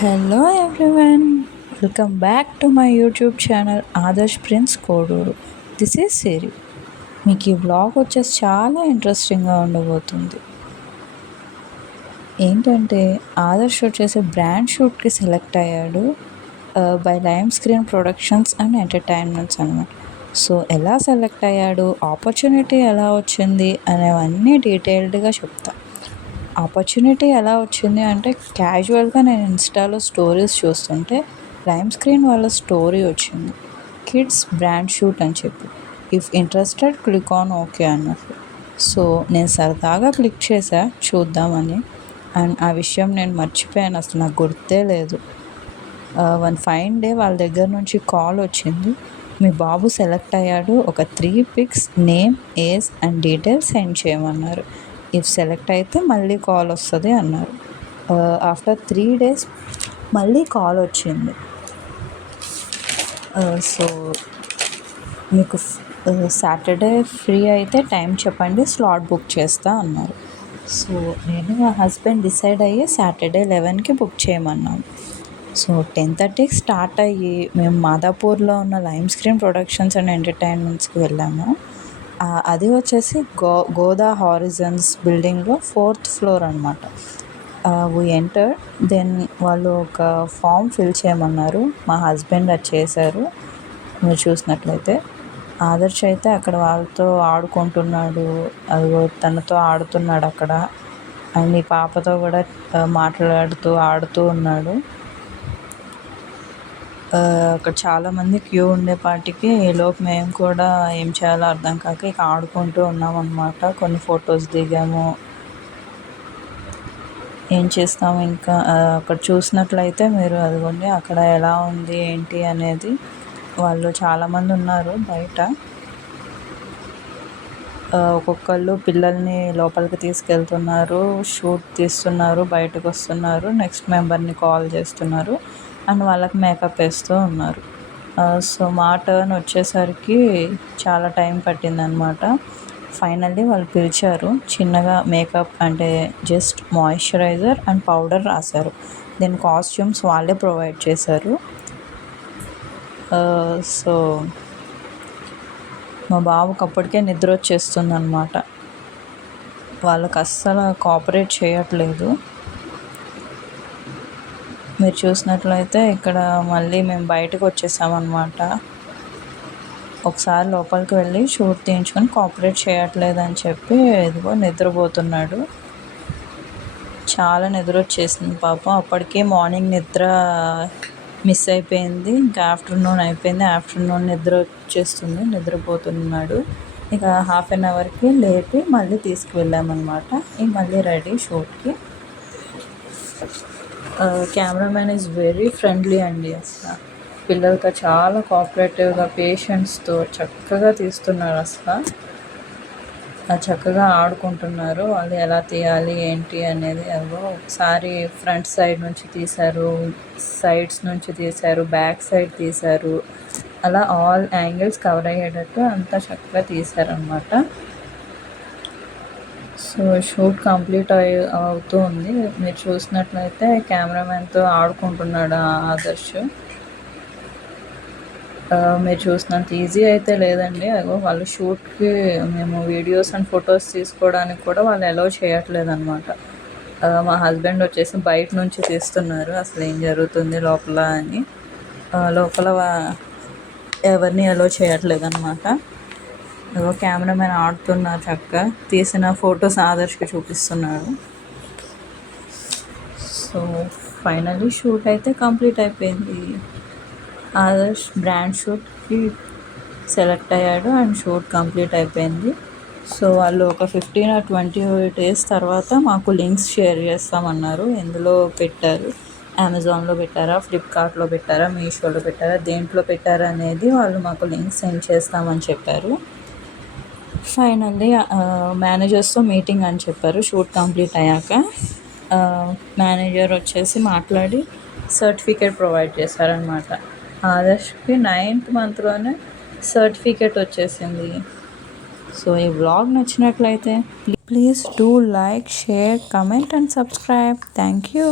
Hello everyone, welcome back to my YouTube channel Adarsh Prince Koduru. This is Siri. మీకు ఈ vlog వచ్చేసి చాలా ఇంట్రెస్టింగ్గా ఉండబోతుంది. ఏంటంటే ఆదర్శ్ వచ్చేసి బ్రాండ్ షూట్కి సెలెక్ట్ అయ్యాడు by lime Screen Productions and entertainments అనమాట. సో ఎలా సెలెక్ట్ అయ్యాడు, ఆపర్చునిటీ ఎలా వచ్చింది అనేవన్నీ డీటెయిల్డ్గా చెప్తాను. ఆపర్చునిటీ ఎలా వచ్చింది అంటే, క్యాజువల్గా నేను ఇన్స్టాలో స్టోరీస్ చూస్తుంటే లైమ్ స్క్రీన్ వాళ్ళ స్టోరీ వచ్చింది, కిడ్స్ బ్రాండ్ షూట్ అని చెప్పి. If interested click on okay అన్నట్టు. సో నేను సరదాగా క్లిక్ చేశా చూద్దామని. అండ్ ఆ విషయం నేను మర్చిపోయాను, అసలు నాకు గుర్తే లేదు. వన్ ఫైన్ డే వాళ్ళ దగ్గర నుంచి కాల్ వచ్చింది, మీ బాబు సెలెక్ట్ అయ్యాడు, ఒక 3 pics, name, age and details send చేయమన్నారు. ఇఫ్ సెలెక్ట్ అయితే మళ్ళీ కాల్ వస్తుంది అన్నారు. ఆఫ్టర్ 3 days మళ్ళీ కాల్ వచ్చింది. సో మీకు సాటర్డే ఫ్రీ అయితే టైం చెప్పండి, స్లాట్ బుక్ చేస్తా అన్నారు. సో నేను మా హస్బెండ్ డిసైడ్ అయ్యి సాటర్డే 11కి బుక్ చేయమన్నాం. సో 10:30కి స్టార్ట్ అయ్యి మేము మాదాపూర్లో ఉన్న లైమ్ స్క్రీన్ ప్రొడక్షన్స్ అండ్ ఎంటర్టైన్మెంట్స్కి వెళ్ళాము. అది వచ్చేసి గోదా హారిజన్స్ బిల్డింగ్లో 4th floor అనమాట. వీ ఎంటర్, దెన్ వాళ్ళు ఒక ఫామ్ ఫిల్ చేయమన్నారు. మా హస్బెండ్ అది చేశారు. మీరు చూసినట్లయితే ఆదర్శ్ అయితే అక్కడ వాళ్ళతో ఆడుకుంటున్నాడు, అదిగో తనతో ఆడుతున్నాడు అక్కడ. అండ్ ఈ పాపతో కూడా మాట్లాడుతూ ఆడుతూ ఉన్నాడు. అక్కడ చాలామంది క్యూ ఉండేపాటికి ఈలోపు మేము కూడా ఏం చేయాలో అర్థం కాక ఇక ఆడుకుంటూ ఉన్నాం అన్నమాట. కొన్ని ఫొటోస్ దిగాము. ఏం చేస్తాము ఇంకా. అక్కడ చూసినట్లయితే మీరు అదిగోండి అక్కడ ఎలా ఉంది ఏంటి అనేది. వాళ్ళు చాలామంది ఉన్నారు బయట. ఒక్కొక్కళ్ళు పిల్లల్ని లోపలికి తీసుకెళ్తున్నారు, షూట్ తీస్తున్నారు, బయటకు వస్తున్నారు, నెక్స్ట్ మెంబర్ని కాల్ చేస్తున్నారు అండ్ వాళ్ళకి మేకప్ వేస్తూ ఉన్నారు. సో మా టర్న్ వచ్చేసరికి చాలా టైం పట్టిందనమాట. ఫైనల్లీ వాళ్ళు పిలిచారు, చిన్నగా మేకప్ అంటే జస్ట్ మాయిశ్చరైజర్ అండ్ పౌడర్ రాశారు. దీని కాస్ట్యూమ్స్ వాళ్ళే ప్రొవైడ్ చేశారు. సో మా బాబుకి అప్పటికే నిద్ర వచ్చేస్తుంది అనమాట. వాళ్ళకి అస్సలు కోఆపరేట్ చేయట్లేదు. మీరు చూసినట్లయితే ఇక్కడ మళ్ళీ మేము బయటకు వచ్చేసామన్నమాట. ఒకసారి లోపలికి వెళ్ళి షూట్ తీయించుకొని కోఆపరేట్ చేయట్లేదు అని చెప్పి ఇదిగో నిద్రపోతున్నాడు. చాలా నిద్ర వచ్చేసింది పాపం. అప్పటికే మార్నింగ్ నిద్ర మిస్ అయిపోయింది, ఇంకా ఆఫ్టర్నూన్ అయిపోయింది. ఆఫ్టర్నూన్ నిద్ర వచ్చేస్తుంది, నిద్రపోతున్నాడు. ఇక 1/2 hourకి లేపి మళ్ళీ తీసుకువెళ్ళామన్నమాట. ఇక మళ్ళీ రెడీ షూట్కి. కెమెరామ్యాన్ ఈజ్ వెరీ ఫ్రెండ్లీ అండి. అసలు పిల్లలతో చాలా కోఆపరేటివ్గా పేషెంట్స్తో చక్కగా తీస్తున్నారు. అసలు చక్కగా ఆడుకుంటున్నారు. వాళ్ళు ఎలా తీయాలి ఏంటి అనేది. అదిగో ఒకసారి ఫ్రంట్ సైడ్ నుంచి తీశారు, సైడ్స్ నుంచి తీశారు, బ్యాక్ సైడ్ తీశారు. అలా ఆల్ యాంగిల్స్ కవర్ అయ్యేటట్టు అంతా చక్కగా తీశారనమాట. సో షూట్ కంప్లీట్ అవుతూ ఉంది. మీరు చూసినట్లయితే కెమెరామెన్తో ఆడుకుంటున్నాడు ఆదర్శ్. మీరు చూసినంత ఈజీ అయితే లేదండి. అగో వాళ్ళు షూట్కి మేము వీడియోస్ అండ్ ఫొటోస్ తీసుకోవడానికి కూడా వాళ్ళు అలౌ చేయట్లేదు అనమాట. మా హస్బెండ్ వచ్చేసి బయట నుంచి తీస్తున్నారు, అసలు ఏం జరుగుతుంది లోపల అని. లోపల ఎవరిని అలౌ చేయట్లేదు అనమాట. ఏదో కెమెరామెన్ ఆడుతున్నారు, చక్కగా తీసిన ఫొటోస్ ఆదర్శ్కి చూపిస్తున్నాడు. సో ఫైనల్లీ షూట్ అయితే కంప్లీట్ అయిపోయింది. ఆదర్శ్ బ్రాండ్ షూట్కి సెలెక్ట్ అయ్యాడు అండ్ షూట్ కంప్లీట్ అయిపోయింది. సో వాళ్ళు ఒక 15 or 20 days తర్వాత మాకు లింక్స్ షేర్ చేస్తామన్నారు. ఎందులో పెట్టారు, అమెజాన్లో పెట్టారా, ఫ్లిప్కార్ట్లో పెట్టారా, మీషోలో పెట్టారా, దేంట్లో పెట్టారా అనేది వాళ్ళు మాకు లింక్స్ సెండ్ చేస్తామని చెప్పారు. ఫైనల్లీ మేనేజర్స్తో మీటింగ్ అని చెప్పారు షూట్ కంప్లీట్ అయ్యాక. మేనేజర్ వచ్చేసి మాట్లాడి సర్టిఫికేట్ ప్రొవైడ్ చేశారనమాట. ఆదర్శ్కి 9th monthలోనే సర్టిఫికేట్ వచ్చేసింది. సో ఈ వ్లాగ్ నచ్చినట్లయితే please do like, share, comment and subscribe. Thank you.